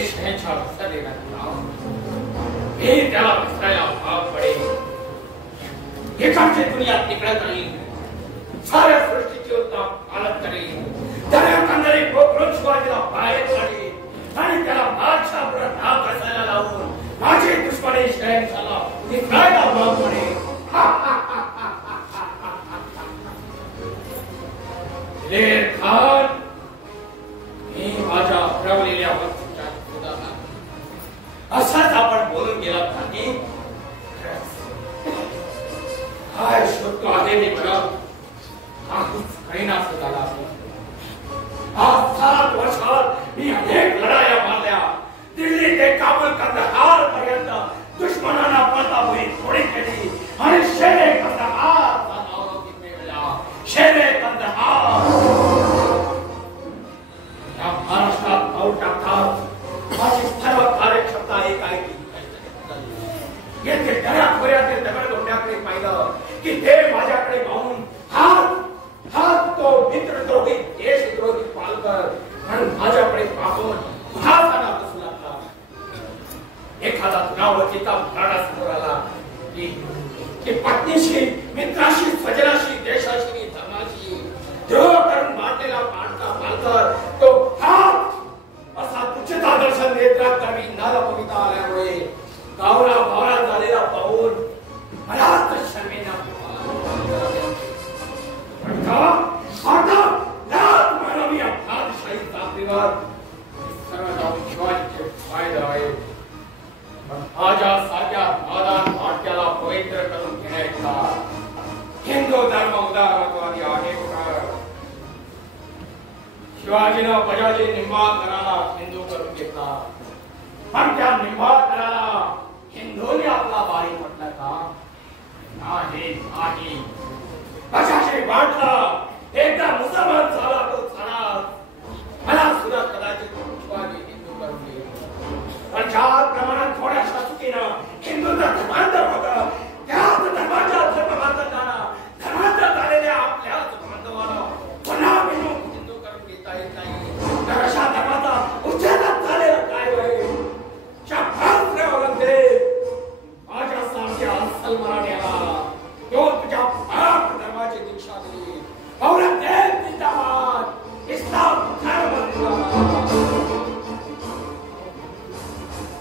शहंशाह विसरलेला हे त्याला विसरायला भाग पडेल. एकाची दुनिया तिकडे राहील, साऱ्या सृष्टीची उत्तम पालन करेल. त्याला कांदरी पोकळून शिवाजीला बाहेर काढेल आणि त्याला बादशाह पुढे नाव कसायला लावून माझे दुश्मनी शहंशाहला विसरायला भाग पडेल. दिलेर खान, मी माझ्या हरवलेल्या वस्तूच्या शोधात असाच आपण बोलून गेलात नाही. काय शोधतो आहे मी बरं, काहीच कळेना शोधाला. आज 7 वर्षात मी अनेक लढाया मारल्या. दिल्ली ते काबूल कंदहार पर्यंत दुश्मनांना पळतापुरी थोडी केली आणि शेरे कंदहारचा नावलौकिक मिळवला. शेरे कंदहार या महाराष्ट्रात पाऊल टाकतात माझी सर्व कार्यक्षमता एकाएकी येथे दऱ्याखोऱ्यातील दगडधोंड्याकडे पाहिलं की ते माझ्याकडे पाहून हात तो मित्रद्रोही देशद्रोही पालकर म्हणून माझ्याकडे पाहून हाताला बसू लागला. एखादा गुणावतीचा प्राणा समोर आला की पत्नीशी, मित्राशी, स्वजनाशी, देशाशी, धर्माशी द्रोह करून मारलेला पाडता पालकर तो हात असा तुच्छता दर्शन नेत्रात कमी नरपविता आल्यामुळे गावरा भावरा झालेला पाहून मला तर शर्मेना आता लात मानवी अपराधशाही ताकदीवर सर्व जाऊन शिवाजीचे फायदे आहे. माझ्या साध्या नादान वाट्याला पवित्र करून घेण्याचा हिंदू धर्म उदारवादी आहे. शिवाजीनं बजाजी निंबाळकराला हिंदू करून घेतला, पण त्या निंबाळकराला हिंदूने आपला बारी म्हटलं का? नाही. कशाशी वाटला एकदा मुसलमान झाला तो झाला. मला सुद्धा कदाचित शिवाजी हिंदू करून घेईल, पण ज्या प्रमाणात थोड्याशा चुकीनं हिंदूचा धर्मांतर होतं त्याच धर्माच्या धर्मांतर झालेल्या आपल्या बांधवाला पुन्हा हिंदू करून घेता येत नाही. तर अशा धर्माचा उच्छेदच झालेला काय होईल? शाबास रे औरंगजेब, माझ्या सारख्या अस्सल मराठ्याला तो तुझ्या पाक धर्माची दीक्षा दिली. औरंगजेब जिंदाबाद, इस्लाम धर्म जिंदाबाद.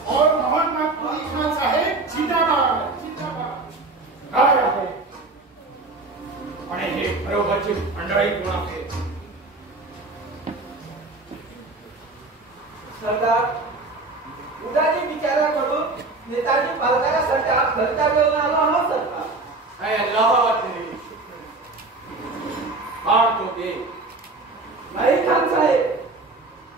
और मोहम्मद अली खान साहेब जिंदाबाद. काय आहे आणि हे बरोबरची मंडळी कोण आहे? सरदार, उदाजी बिचाऱ्याकडून नेताजी पालकासाठी खर्चा घेऊन आलो आहोत सरकार. है अल्लाह तेरी हार तो दे. नाही खान साहेब,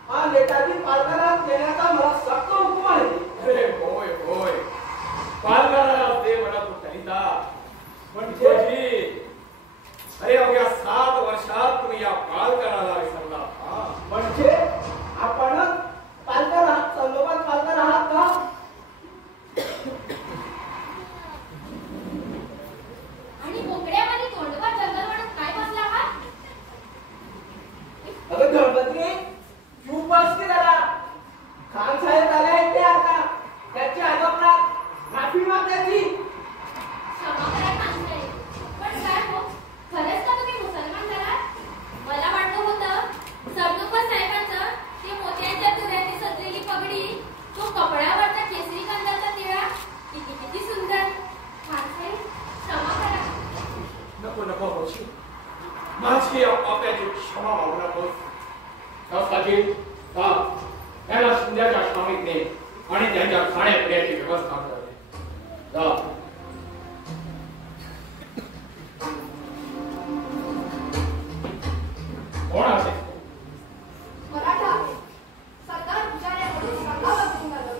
हा नेताजी पालकाला देण्याचा मला सक्त हुकूम आहे. अरे होय पालकाला ते म्हणा तो करिता पण जी अरे अवघ्या 7 वर्षात तुम्ही या पालकाला विसरला. म्हणजे आपण पालकर आहात, संगोपन पालकर आहात का? आणि बोकड्यामध्ये तोंडवर जंगल म्हणून काय बसला आहात? अगं गणपती, चूप बस की जरा. खान साहेब आले आहेत ते आता. त्याची आगमनात माफी माग त्याची. क्षमा करा खान साहेब, पण काय हो, खरंच का तुम्ही मुसलमान झालात? मला वाटलं होतं सरनोकर साहेबांचं ते मोत्यांच्या तुऱ्याने सजलेली पगडी, तो कपड्यावरचा केसरी कंदाचा तिळा किती सुंदर. खान साहेब, क्षमा करा. नको होशी, माझी आपल्याची क्षमा मागू नकोस. त्याला संध्याच्या शाळेत ने आणि त्यांच्या खाण्यापिण्याची व्यवस्था कर. कोण आहे? मराठा आहे. सरदार बिचाऱ्याकडून सांगावं घेऊन आलं.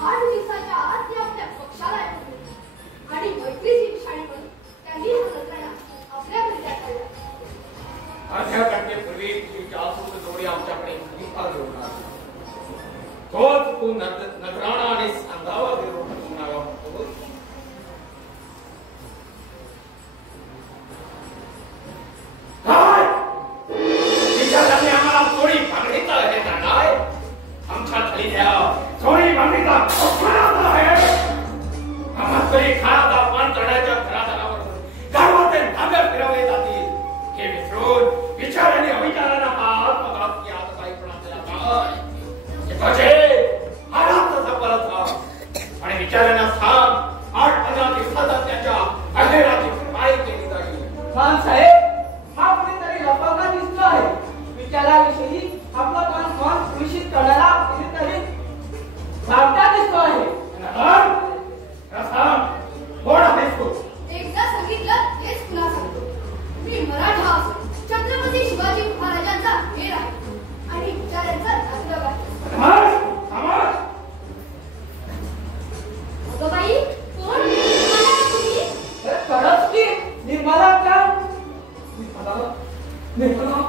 8 दिवसाच्या आत ते आपल्या पक्षाला येतो आणि मैत्रीची निशाणी म्हणून त्यांनी आपल्या घरी टाकल्या. अर्ध्या घंटेपूर्वी तुझी जासूस जोडी आमच्याकडे खलिफा घेऊन आली. तोच तू नजराणा आणि सांगावा घेऊन आला होतो. काय विचाराने आम्हाला थोडी भागणीचा हे जाणार आमच्या झालेल्या सोनी मागणीचा अपमान आहे. आम्हातरी खानाचा अपमान करण्याच्या घरादारावर गावात धागे फिरवले जातील हे विसरून विचार आणि अविचारांना हा आत्मघात की आज काही हालात परत आणि विचारांना स्थान 8-15 दिवसात त्याच्या अहेराची कृपाई केली जाईल. खान साहेब हा कुणीतरी लपवता दिसतो आहे. विचाराविषयी आपला मन विषित करणारा कुणीतरी सांगता दिसतो आहे. कोण आहेस तू? एकदा सांगितलं तेच पुन्हा सांगतो. मी मराठा असून छत्रपती शिवाजी महाराजांचा हेर आहे आणि विचारांचा जागृत आहे. अगं बाई, कोण? मला का तुम्ही? खरंच की निर्मला का? निर्मला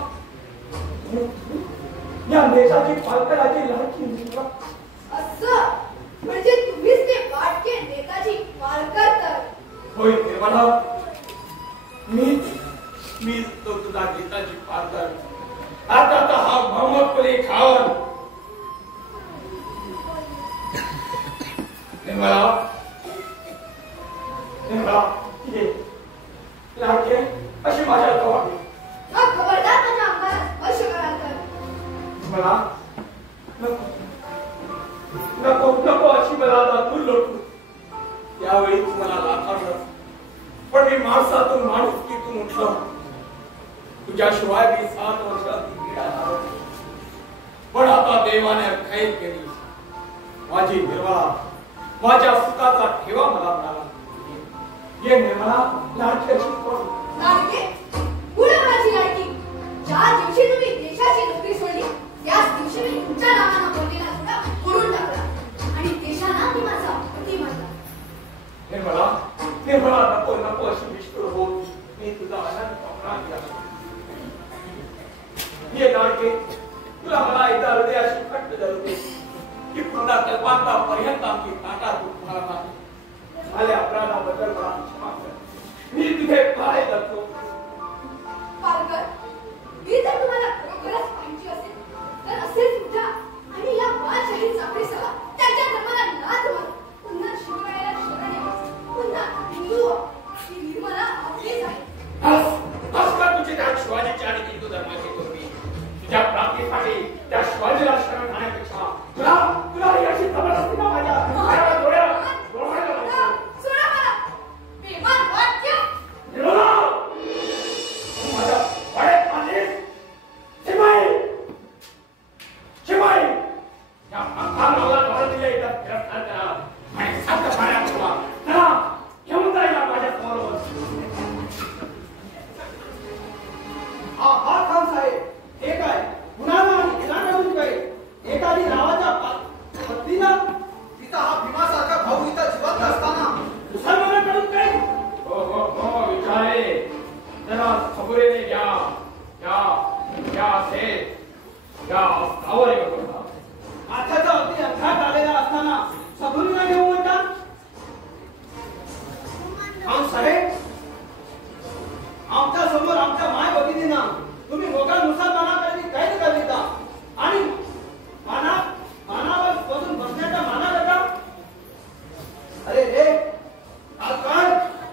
या देशाची पालकराची लाडकी निर्मला. असं म्हणजे तुम्हीच ते वाटके नेताजी पालकर तर. होय निर्मला, मी तो तुझा नेताजी पालकर. आता तर हा मोहम्मद कुली खान. निर्मला ये लाडके अशी माझ्या जवळ खबरदार माझ्या अंगाला स्पर्श कराल तर. मला नको अशी मला तू लोटू. त्यावेळी तू मला लाखाडलं, पण मी माणसातून माणुसकीतून उठलो. तुझ्याशिवाय मी 7 वर्षात पीडा झाली, पण आता देवाने खैर केली. माझी निर्मला, माझ्या सुखाचा ठेवा मला मिळाला. ये निर्मला, लाडकी अशी कोण? लाडके गुणवणाची लाडकी. ज्या दिवशी तुम्ही देशाची नोकरी सोडली त्याच दिवशी मी तुमच्या नावानं बोललेला सुद्धा फोडून टाकला आणि देशाला मी माझा पती मानला. निर्मला नको अशी निष्ठुर हो. मी तुझा अनंत अपमान केला. ये लाडके, तुला मला एकदा हृदयाशी घट्ट धरते की पुन्हा कल्पांता पर्यंत आमची काटा तुम्हाला नाही. माझ्या अपराधाबद्दल मला क्षमा कर. मी तुझे पाय धरतो. पालकर, मी जर तुम्हाला खरोखरच पाहिजे असेल तर असेच उठा आणि या बादशाही चाकरीसह त्याच्या धर्माला नाद मार. पुन्हा शिवरायाला शरण या. पुन्हा हिंदू व्हा. ही निर्मला आपलीच आहे. बस का तुझी त्या शिवाजीची आणि हिंदू धर्माची तोडवी. तुझ्या प्राप्तीसाठी त्या शिवाजीला शरण जाण्यापेक्षा तुला याची जबरदस्ती का माझ्या सोडा मला. बेमान वाक्य. माझ्या वाड्यात आलीस. शिवाई या पंखाला धरून दिले इथं गिरफ्तार करा आणि सक्त पाण्यात ठेवा. चला घेऊन जाईल माझ्या समोर. हा खान साहेब, हे काय गुन्हा इलाकातून काय एखादी नावाच्या पत्नीला तिचा हा भीमासारखा भाऊ इथं जिवंत असताना मुसलमानाकडून काय? हो विचारे जरा खबरीने घ्या. माथ्याचा अगदी अंधार आलेला असताना सबुरीला घेऊन म्हणतात. खान साहेब, आमच्या समोर आमच्या माय भगिनींना तुम्ही मोगल मुसलमानाकडे कैद करता आणि मानावर बसून बसण्याचा माना करता. अरे रे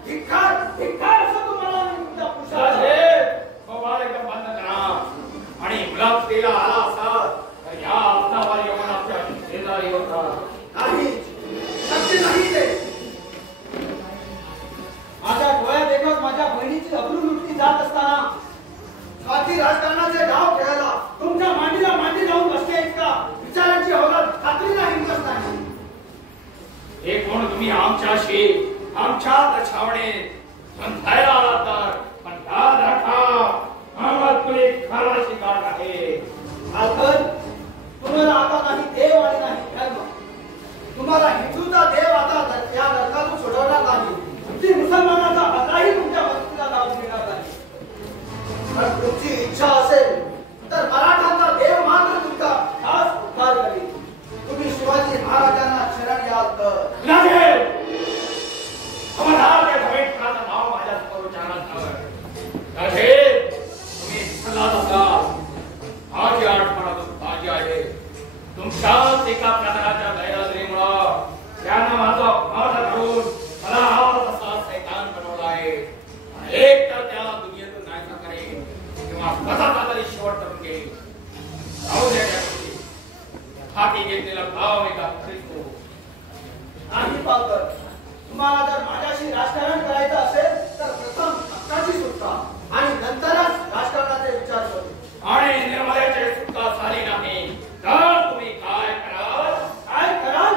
धिक्कार असं तुम्हाला तुमच्या पुरुषाला एकदम बंद करा. आणि मुलाखतीला आला असाल तर या आसनावर येऊन आपल्या शेजारी होता. नाही, शक्य नाही ते. माझ्या डोळ्यात देखत माझ्या बहिणीची अब्रू लुटली जात असताना स्वार्थी राजकारणाचे डाव खेळायला तुमच्या मांडीला मांडी लावून बसते इतका विचारांची हवलत खात्रीला हिंमत नाही. हे कोण तुम्ही आमच्याशी आमच्या छावणे बंधायला आला तर पण याद राखा, मोहम्मद कुली खानाची गाठ आहे. पालकर, तुम्हाला आता नाही देव आणि नाही धर्म. तुम्हाला हिंदूचा देव आता या नरकातून सोडवणार नाही. ती मुसलमानाचा बदलाही तुमच्या वस्तीला लावून देणार नाही. पण तुमची इच्छा असेल तर मराठांचा देव मात्र तुमचा खास उद्धार करेल. तुम्ही शिवाजी महाराजांना शरण याल तर. लागेल खबरदार त्या धवेटकाचं नाव माझ्या समोर उच्चारणार हवं. तुम्ही सल्ला असाल. माझी आठवण ताजी आहे. तुमच्याच एका प्रकाराच्या गैरहजेरीमुळं त्यांना माझा करून मला हा तसा शैतान बनवला आहे. एक तर त्याला दुनियेतून नाहीसा करेन किंवा स्वतःचा तरी शेवट करून घेईन. जाऊ द्या त्या गोष्टी. हाती घेतलेला भाव एका करीतो नाही पालकर, तुम्हाला जर माझ्याशी राजकारण करायचं असेल तर प्रथम हक्काची सुटका आणि नंतरच राजकारणाचे विचार करू. आणि निर्मल्याची सुटका झाली नाही तर तुम्ही काय कराल? काय कराल?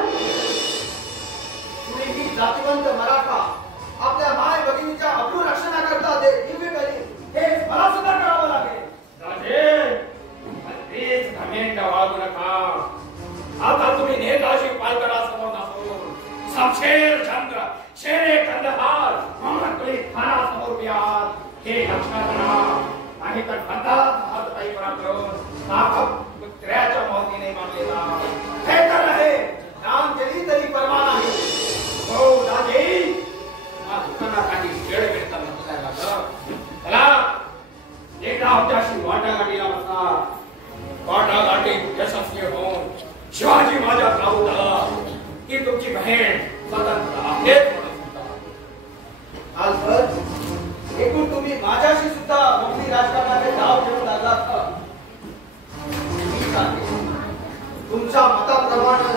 तुम्ही ही जातिवंत मराठा आपल्या माय भगिनीच्या अब्रू रक्षणाकरता जे दिव्य करील हे मला सुद्धा करावं लागेल. राजे, अगदीच घमेंड वागू नका. आता तुम्ही नेताजी पालकरासमोर नसून शमशेर चंद्र शेरे कंदहार मोहम्मद खानासमोर उभे आहात हे लक्षात आणा. नाही तर हातात हात पायी करून कुत्र्याच्या मौतीने मारलेला हे तर आहे, दान केली तरी परवा नाही. हो राजे, दुकाना काही खेळ खेळता नसला चला एकदा आमच्याशी वाटाघाटीला बसा. वाटाघाटीत यशस्वी होऊन शिवाजी माझ्या काबूत आला की तुमची बहीण स्वतंत्र आहेच म्हणून म्हणतात. आजवर एकूण तुम्ही माझ्याशी सुद्धा मोठी राजकारणाचे डाव घेऊन लागलात का? तुमच्या मताप्रमाणे